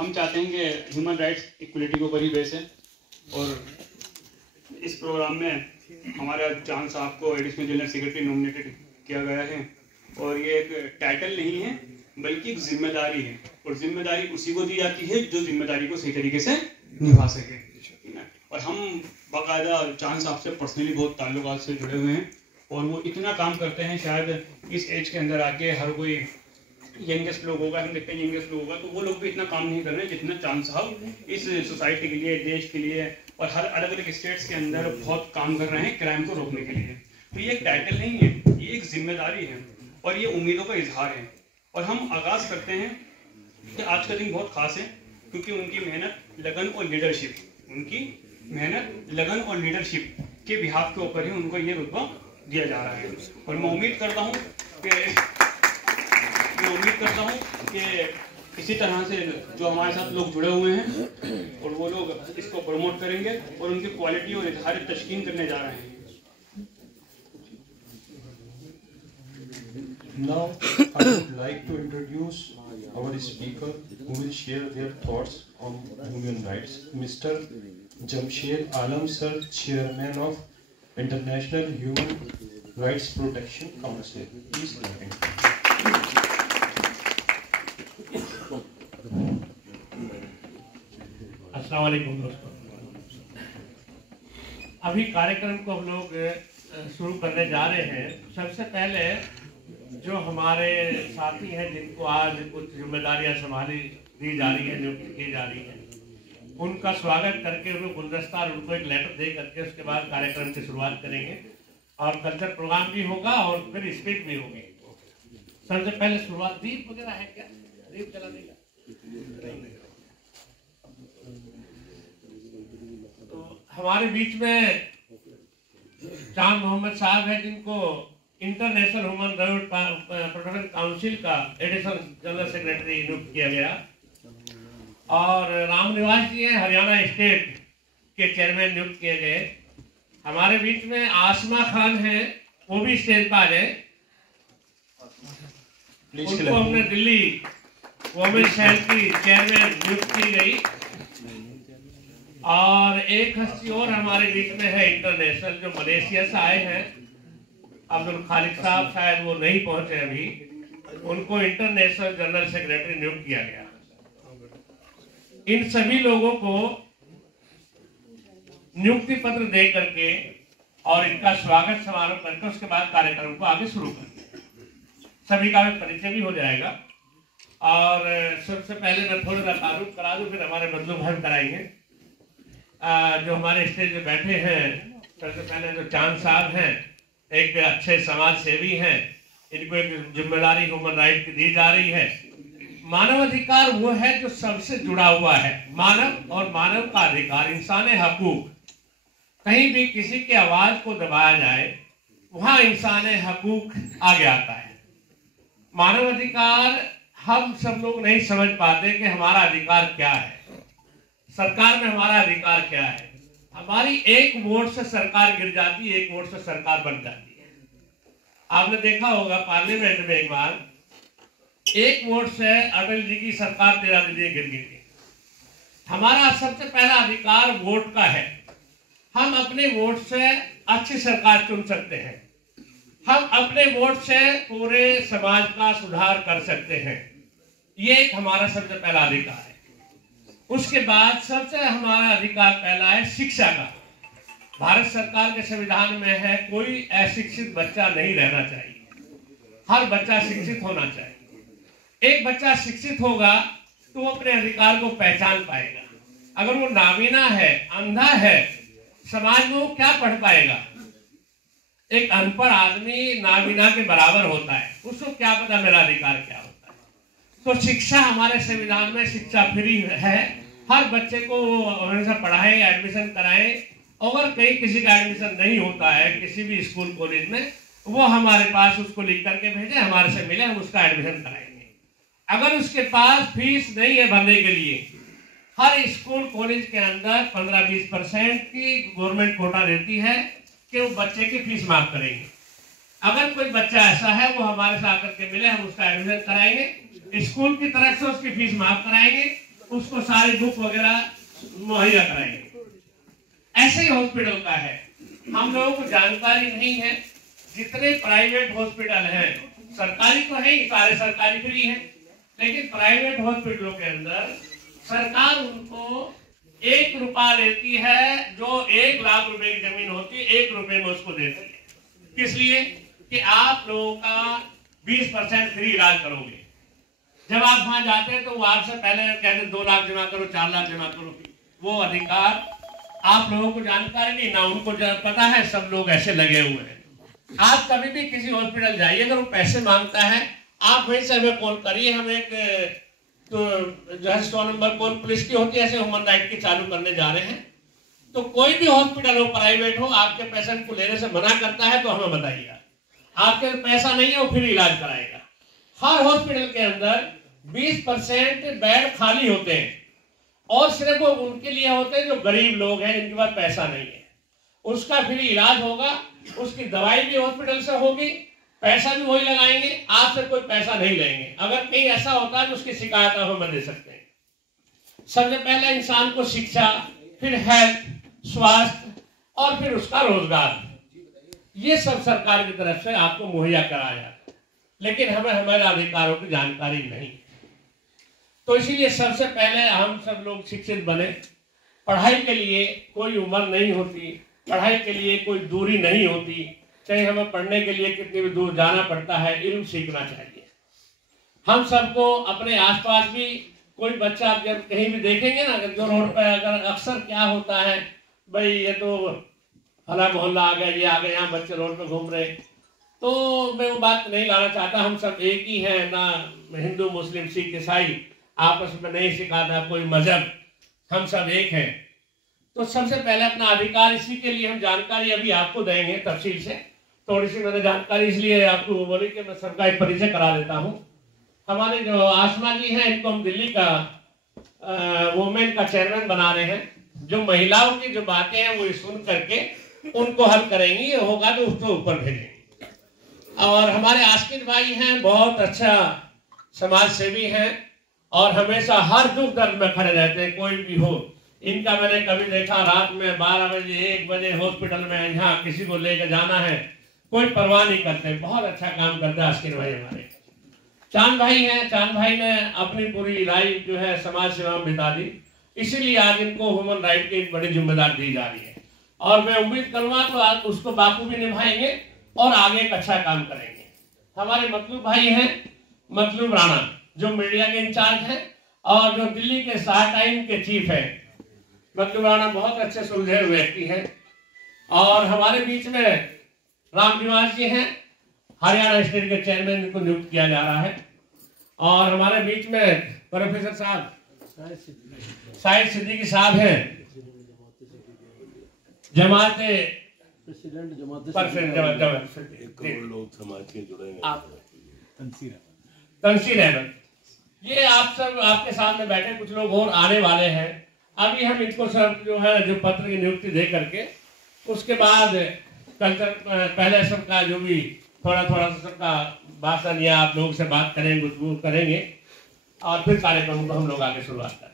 हम चाहते हैं कि ह्यूमन राइट्स इक्वलिटी के ऊपर ही बेस है, और इस प्रोग्राम में हमारे चांद साहब को एडिशनल जनरल सेक्रेटरी नॉमिनेटेड किया गया है। और ये एक टाइटल नहीं है बल्कि एक जिम्मेदारी है, और जिम्मेदारी उसी को दी जाती है जो जिम्मेदारी को सही तरीके से निभा सके। और हम बाकायदा चांद साहब से पर्सनली बहुत ताल्लुकात से जुड़े हुए हैं, और वो इतना काम करते हैं, शायद इस एज के अंदर आके हर कोई यंगेस्ट लोग होगा, हम देखते हैं यंगेस्ट लोग होगा, तो वो लोग भी इतना काम नहीं कर रहे हैं जितना चांद साहब इस सोसाइटी के लिए, देश के लिए और हर अलग अलग स्टेट्स के अंदर बहुत काम कर रहे हैं क्राइम को रोकने के लिए। तो ये एक टाइटल नहीं है, ये एक जिम्मेदारी है और ये उम्मीदों का इजहार है। और हम आगाज़ करते हैं कि आज का दिन बहुत खास है, क्योंकि उनकी मेहनत, लगन और लीडरशिप, उनकी मेहनत, लगन और लीडरशिप के बिहाफ के ऊपर ही उनको ये रुतबा दिया जा रहा है। और मैं उम्मीद करता हूँ कि इसी तरह से जो हमारे साथ लोग जुड़े हुए हैं और वो लोग इसको प्रमोट करेंगे और उनकी क्वालिटी और इजहार तशकीन करने जा रहे हैं। Now I would like to introduce our speaker who will share their thoughts on human rights, Mr. Jamshed Alam Sir, Chairman of International Human Rights Protection Council. Please go ahead. अस्सलाम वालेकुम दोस्तों, अभी कार्यक्रम को हम लोग शुरू करने जा रहे हैं। सबसे पहले जो हमारे साथी हैं जिनको आज कुछ जिम्मेदारियां संभाली दी जा रही है, नियुक्त की जा रही है, उनका स्वागत करके उनको गुलदस्ता और उनको एक लेटर दे करके उसके बाद कार्यक्रम की शुरुआत करेंगे और कल्चर प्रोग्राम भी होगा और फिर स्पीच भी होगी। सबसे पहले शुरुआत दीप वगैरह है क्या? दीप जला देगा। तो हमारे बीच में चांद मोहम्मद साहब है जिनको international human rights protection council का एडिशनल जनरल सेक्रेटरी नियुक्त किया गया, और राम निवास जी हैं हरियाणा स्टेट के चेयरमैन नियुक्त किए गए। हमारे बीच में आसमा खान हैं, वो भी स्टेज पर आ गए, उनको हमने दिल्ली वोमेन सेल की चेयरमैन नियुक्त की गई। और एक हस्ती और हमारे बीच में है इंटरनेशनल, जो मलेशिया से आए हैं, अब्दुल खालिक साहब, शायद वो नहीं पहुंचे अभी, उनको इंटरनेशनल जनरल सेक्रेटरी नियुक्त किया गया। इन सभी लोगों को नियुक्ति पत्र दे करके और इनका स्वागत समारोह करके उसके बाद कार्यक्रम को आगे शुरू करते हैं। सभी का परिचय भी हो जाएगा। और सबसे पहले मैं थोड़ा सा तारुफ करा दूं, फिर हमारे बदलू भाई कराएंगे। जो हमारे स्टेज में बैठे हैं, सबसे पहले जो चांद साहब हैं, एक अच्छे समाज सेवी हैं, इनको एक जिम्मेदारी ह्यूमन राइट की दी जा रही है। मानव अधिकार वो है जो सबसे जुड़ा हुआ है, मानव और मानव का अधिकार, इंसान हकूक। कहीं भी किसी की आवाज को दबाया जाए वहां इंसान हकूक आगे आता है। मानव अधिकार हम सब लोग नहीं समझ पाते कि हमारा अधिकार क्या है, सरकार में हमारा अधिकार क्या है। हमारी एक वोट से सरकार गिर जाती है, एक वोट से सरकार बन जाती है। आपने देखा होगा पार्लियामेंट में एक बार एक वोट से अटल जी की सरकार 13 दिन गिर गई थी। हमारा सबसे पहला अधिकार वोट का है। हम अपने वोट से अच्छी सरकार चुन सकते हैं, हम अपने वोट से पूरे समाज का सुधार कर सकते हैं। ये एक हमारा सबसे पहला अधिकार है। उसके बाद सबसे हमारा अधिकार पहला है शिक्षा का। भारत सरकार के संविधान में है कोई अशिक्षित बच्चा नहीं रहना चाहिए, हर बच्चा शिक्षित होना चाहिए। एक बच्चा शिक्षित होगा तो वो अपने अधिकार को पहचान पाएगा। अगर वो नाबीना है, अंधा है, समाज में वो क्या पढ़ पाएगा? एक अनपढ़ आदमी नाबीना के बराबर होता है, उसको क्या पता मेरा अधिकार क्या होता है। तो शिक्षा हमारे संविधान में शिक्षा फ्री है, हर बच्चे को हमेशा पढ़ाएं, एडमिशन कराएं। अगर कहीं किसी का एडमिशन नहीं होता है किसी भी स्कूल कॉलेज में, वो हमारे पास उसको लिख करके भेजे, हमारे से मिले, हम उसका एडमिशन कराएंगे। अगर उसके पास फीस नहीं है भरने के लिए, हर स्कूल कॉलेज के अंदर 15-20% की गवर्नमेंट कोटा देती है कि वो बच्चे की फीस माफ करेंगे। अगर कोई बच्चा ऐसा है वो हमारे से आकर के मिले, हम उसका एडमिशन कराएंगे, स्कूल की तरफ से उसकी फीस माफ कराएंगे। उसको सारी बुक वगैरह मुहैया कराएंगे। ऐसे ही हॉस्पिटल का है, हम लोगों को जानकारी नहीं है। जितने प्राइवेट हॉस्पिटल हैं, सरकारी तो है ही, सारे सरकारी फ्री हैं, लेकिन प्राइवेट हॉस्पिटलों के अंदर सरकार उनको 1 रुपया लेती है। जो 1 लाख रुपए की जमीन होती है, 1 रुपए में उसको देती है। किस लिए? कि आप लोगों का 20% फ्री इलाज करोगे। जब आप वहां जाते हैं तो वो आपसे पहले कहते 2 लाख जमा करो, 4 लाख जमा करो। वो अधिकार आप लोगों को जानकारी नहीं, ना उनको पता है। सब लोग ऐसे लगे हुए हैं। आप कभी भी किसी हॉस्पिटल जाइए, अगर वो पैसे मांगता है, आप वहीं से हमें कॉल करिए। हम एक तो जो है 100 नंबर कॉल पुलिस की होती है, ऐसे ह्यूमन राइट की चालू करने जा रहे हैं। तो कोई भी हॉस्पिटल हो, प्राइवेट हो, आपके पेशेंट को लेने से मना करता है तो हमें बताइएगा। आपके पैसा नहीं है, वो फिर इलाज कराएगा। हर हॉस्पिटल के अंदर 20% बेड खाली होते हैं, और सिर्फ वो उनके लिए होते हैं जो गरीब लोग हैं, जिनके पास पैसा नहीं है। उसका फ्री इलाज होगा, उसकी दवाई भी हॉस्पिटल से होगी, पैसा भी वही लगाएंगे, आपसे कोई पैसा नहीं लेंगे। अगर कहीं ऐसा होता है तो उसकी शिकायत आप हमें दे सकते हैं। सबसे पहले इंसान को शिक्षा, फिर हेल्थ, स्वास्थ्य, और फिर उसका रोजगार, ये सब सरकार की तरफ से आपको मुहैया कराया जाता है। लेकिन हमें हमारे अधिकारों की जानकारी नहीं। तो इसीलिए सबसे पहले हम सब लोग शिक्षित बने। पढ़ाई के लिए कोई उम्र नहीं होती, पढ़ाई के लिए कोई दूरी नहीं होती। चाहे हमें पढ़ने के लिए कितनी भी दूर जाना पड़ता है, इल्म सीखना चाहिए। हम सबको अपने आसपास भी कोई बच्चा जब कहीं भी देखेंगे ना, जो रोड पर, अगर अक्सर क्या होता है, भाई ये तो फला मोहल्ला आ गया, ये आ गया, यहाँ बच्चे रोड पर घूम रहे, तो मैं वो बात नहीं लाना चाहता। हम सब एक ही हैं, ना हिंदू मुस्लिम सिख ईसाई आपस में नहीं सिखाता कोई मजहब, हम सब एक हैं। तो सबसे पहले अपना अधिकार, इसी के लिए हम जानकारी अभी आपको देंगे तफसील से। थोड़ी सी मैंने जानकारी इसलिए आपको बोली कि मैं सबका एक परिचय करा देता हूँ। हमारे जो आसमा जी हैं, इनको हम दिल्ली का वुमेन का चेयरमैन बना रहे हैं। जो महिलाओं की जो बातें हैं वो सुन करके उनको हल करेंगी, ये होगा तो उसको ऊपर भेजेंगे। और हमारे आस्किन भाई हैं, बहुत अच्छा समाज सेवी हैं, और हमेशा हर दुख दर्द में खड़े रहते हैं, कोई भी हो। इनका मैंने कभी देखा रात में 12 बजे 1 बजे हॉस्पिटल में यहाँ किसी को लेकर जाना है, कोई परवाह नहीं करते। बहुत अच्छा काम करते हैं आस्किन भाई हमारे। चांद भाई हैं, चांद भाई ने अपनी पूरी लाइफ जो है समाज सेवा में बिता दी, इसीलिए आज इनको ह्यूमन राइट की एक बड़ी जिम्मेदारी दी जा रही है। और मैं उम्मीद करूंगा तो आज उसको बापू भी निभाएंगे और आगे एक अच्छा काम करेंगे। हमारे मतलूब भाई हैं, मतलूब राणा, जो मीडिया के इंचार्ज हैं और जो दिल्ली के स्टार टाइम के चीफ है। मतलूब राणा बहुत अच्छे सुलझे हुए व्यक्ति हैं। और हमारे बीच में राम निवास जी हैं, हरियाणा स्टेट के चेयरमैन को नियुक्त किया जा रहा है। और हमारे बीच में प्रोफेसर साहब शाहिद सिद्दीकी साहब हैं, जमात प्रेसिडेंट लोग समाज के जुड़े हैं। तंसीर अहमद, ये आप सब आपके सामने बैठे, कुछ लोग और आने वाले हैं। अभी हम इनको सब जो है जो पत्र की नियुक्ति दे करके, उसके बाद कल तक पहले सबका जो भी थोड़ा थोड़ा सबका भाषण या आप लोगों से बात करेंगे, गुफ्तगू करेंगे, और फिर कार्यक्रम को हम लोग आगे शुरुआत करेंगे।